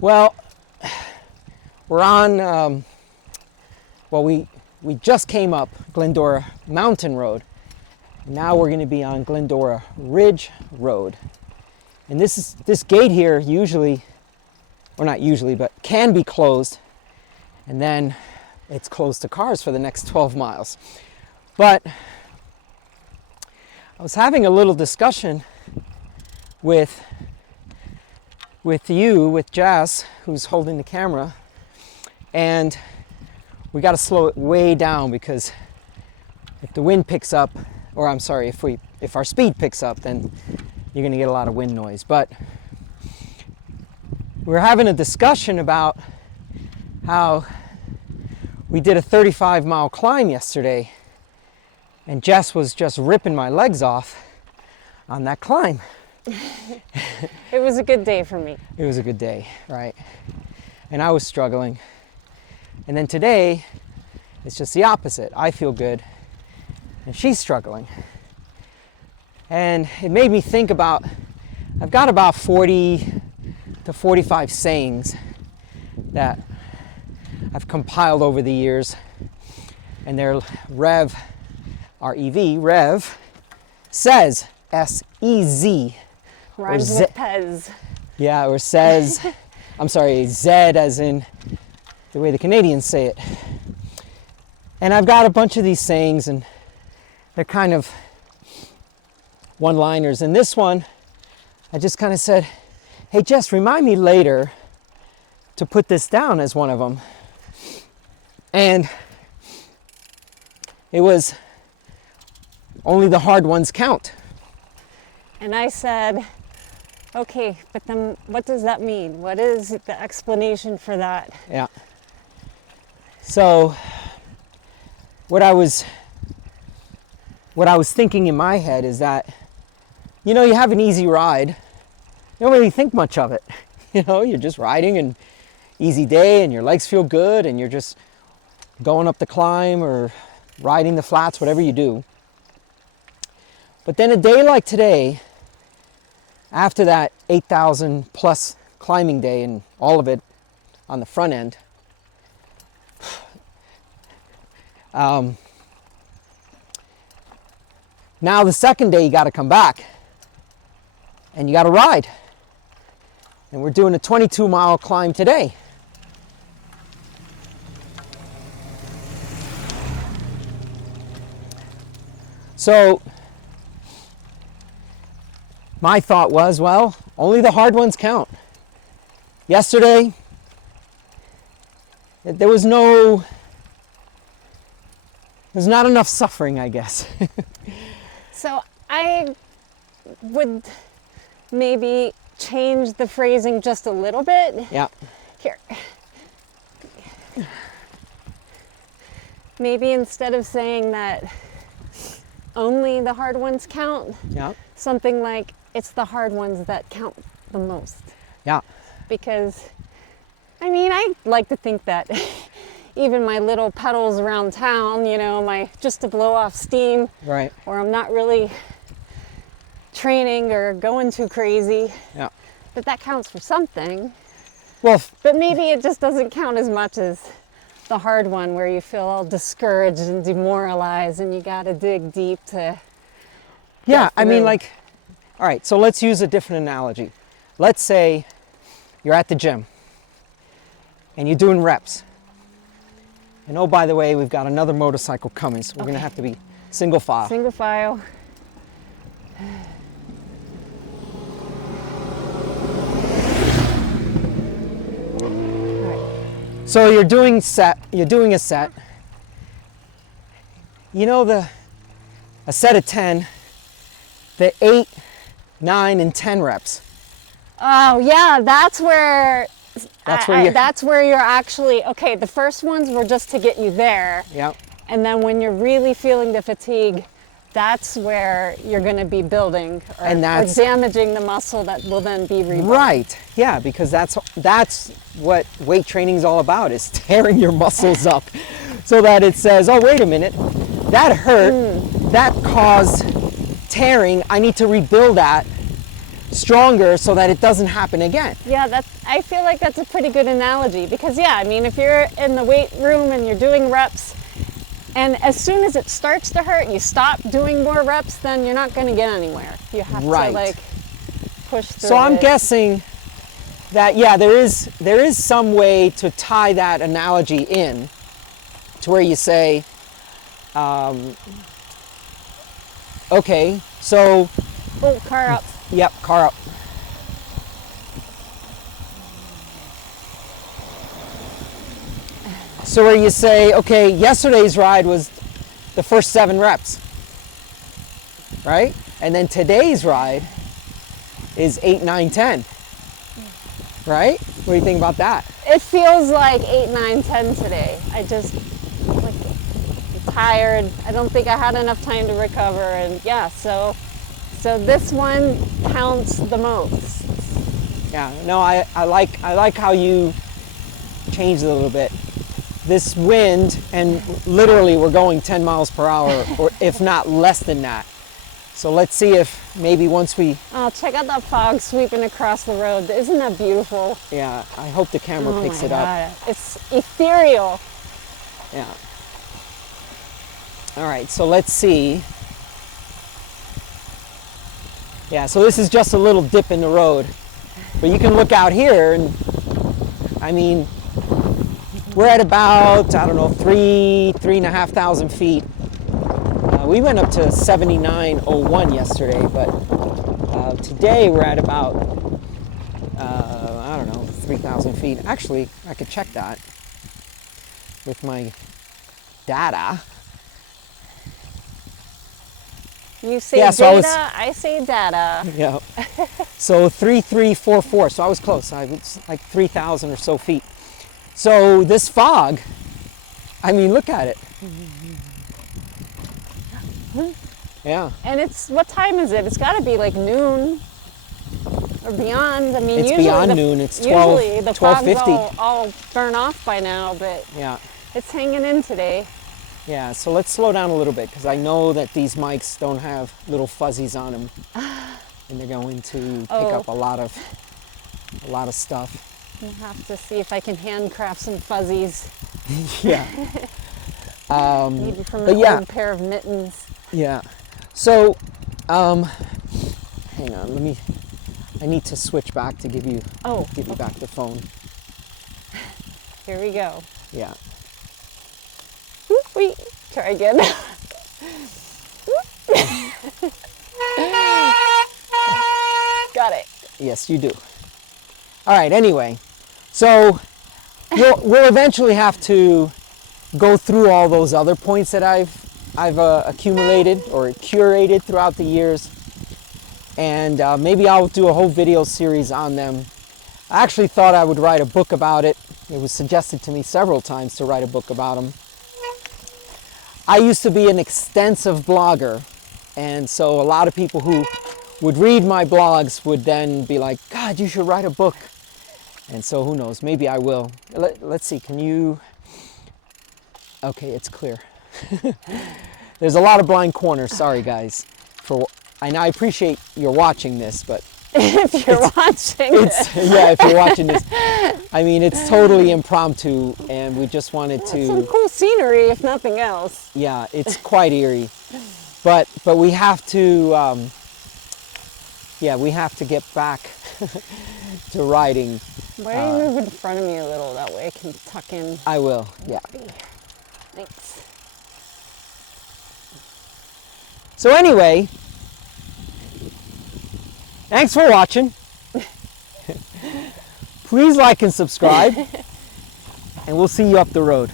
Well, we're on, we just came up Glendora Mountain Road. Now we're going to be on Glendora Ridge Road. And this gate here usually, or not usually, but can be closed. And then it's closed to cars for the next 12 miles. But I was having a little discussion with Jazz, who's holding the camera, and we got to slow it way down, because if the wind picks up, or I'm sorry, if our speed picks up, then you're going to get a lot of wind noise. But we're having a discussion about how we did a 35-mile climb yesterday, and Jess was just ripping my legs off on that climb. It was a good day for me. It was a good day, right? And I was struggling. And then today, it's just the opposite. I feel good, and she's struggling. And it made me think about, I've got about 40 to 45 sayings that I've compiled over the years, and they're REV, R-E-V, REV SEZ, S-E-Z. Rhymes with Pez. Yeah, or says, I'm sorry, Zed as in the way the Canadians say it. And I've got a bunch of these sayings, and they're kind of one-liners. And this one, I just kind of said, hey, Jess, remind me later to put this down as one of them. And it was, only the hard ones count. And I said, okay, but then what does that mean? What is the explanation for that? Yeah. So what I was thinking in my head is that, you know, you have an easy ride. You don't really think much of it. You know, you're just riding, and easy day, and your legs feel good, and you're just going up the climb or riding the flats, whatever you do. But then a day like today, after that 8,000 plus climbing day, and all of it on the front end, now the second day you got to come back and you got to ride. And we're doing a 22-mile climb today. So my thought was, well, only the hard ones count. Yesterday, there's not enough suffering, I guess. So I would maybe change the phrasing just a little bit. Yeah. Here. Maybe instead of saying that only the hard ones count, Yeah. something like, it's the hard ones that count the most. Yeah. Because, I mean, I like to think that even my little pedals around town, you know, just to blow off steam, Right. or I'm not really training or going too crazy, Yeah. that counts for something. Well, But maybe it just doesn't count as much as the hard one, where you feel all discouraged and demoralized, and you got to dig deep to yeah, I mean, through. like, all right, so let's use a different analogy. Let's say you're at the gym and you're doing reps. And oh, by the way, we've got another motorcycle coming, so we're going to have to be single file. Single file. So you're doing a set. You know, a set of 10, the 8, 9, and 10 reps. Oh yeah, that's where you're actually, okay, the first ones were just to get you there. Yeah. And then when you're really feeling the fatigue, that's where you're going to be building or damaging the muscle that will then be rebuilt. Right. Yeah, because that's what weight training is all about, is tearing your muscles up so that it says, oh, wait a minute, that hurt, that caused tearing, I need to rebuild that stronger so that it doesn't happen again. Yeah, I feel like that's a pretty good analogy because, yeah, I mean, if you're in the weight room and you're doing reps, and as soon as it starts to hurt, you stop doing more reps, then you're not going to get anywhere. You have to like push through. So I'm guessing that, yeah, there is some way to tie that analogy in to where you say, okay, so. Oh, car up. Yep, car up. So where you say, okay, yesterday's ride was the first 7 reps, right? And then today's ride is 8, 9, 10, right? What do you think about that? It feels like 8, 9, 10 today. I just, like, I'm tired. I don't think I had enough time to recover, and yeah, so this one counts the most. Yeah, no, I like how you changed it a little bit. This wind, and literally we're going 10 miles per hour, or if not less than that. So let's see if maybe once we... Oh, check out that fog sweeping across the road. Isn't that beautiful? Yeah, I hope the camera picks it up. It's ethereal. Yeah. All right, so let's see. Yeah, so this is just a little dip in the road. But you can look out here and, I mean, we're at about, I don't know, 3,500 feet. We went up to 7901 yesterday, but today we're at about, I don't know, 3,000 feet. Actually, I could check that with my data. You say yeah, so data, I say data. Yeah. So 3,344. So I was close. I was like 3,000 or so feet. So this fog, I mean, look at it. Yeah. And what time is it? It's got to be like noon or beyond. I mean, it's usually beyond noon. It's 12, usually the 12:50. fog's all burn off by now, but yeah, it's hanging in today. Yeah, so let's slow down a little bit because I know that these mics don't have little fuzzies on them, and they're going to pick up a lot of stuff. I'll have to see if I can handcraft some fuzzies. Yeah. Maybe from an old pair of mittens. Yeah. So, hang on. I need to switch back to give you back the phone. Here we go. Yeah. Wait, try again. Got it. Yes, you do. All right, anyway. So, we'll eventually have to go through all those other points that I've accumulated or curated throughout the years. And maybe I'll do a whole video series on them. I actually thought I would write a book about it. It was suggested to me several times to write a book about them. I used to be an extensive blogger, and so a lot of people who would read my blogs would then be like, God, you should write a book. And so who knows, maybe I will. Let's see, can you... Okay, it's clear. There's a lot of blind corners, sorry guys. And I appreciate you're watching this, but... If you're watching this. Yeah, if you're watching this. I mean, it's totally impromptu, and we just wanted to... Some cool scenery, if nothing else. Yeah, it's quite eerie. But we have to... we have to get back to writing. Why don't you move in front of me a little? That way I can tuck in. I will, yeah. Thanks. So anyway, thanks for watching. Please like and subscribe, and we'll see you up the road.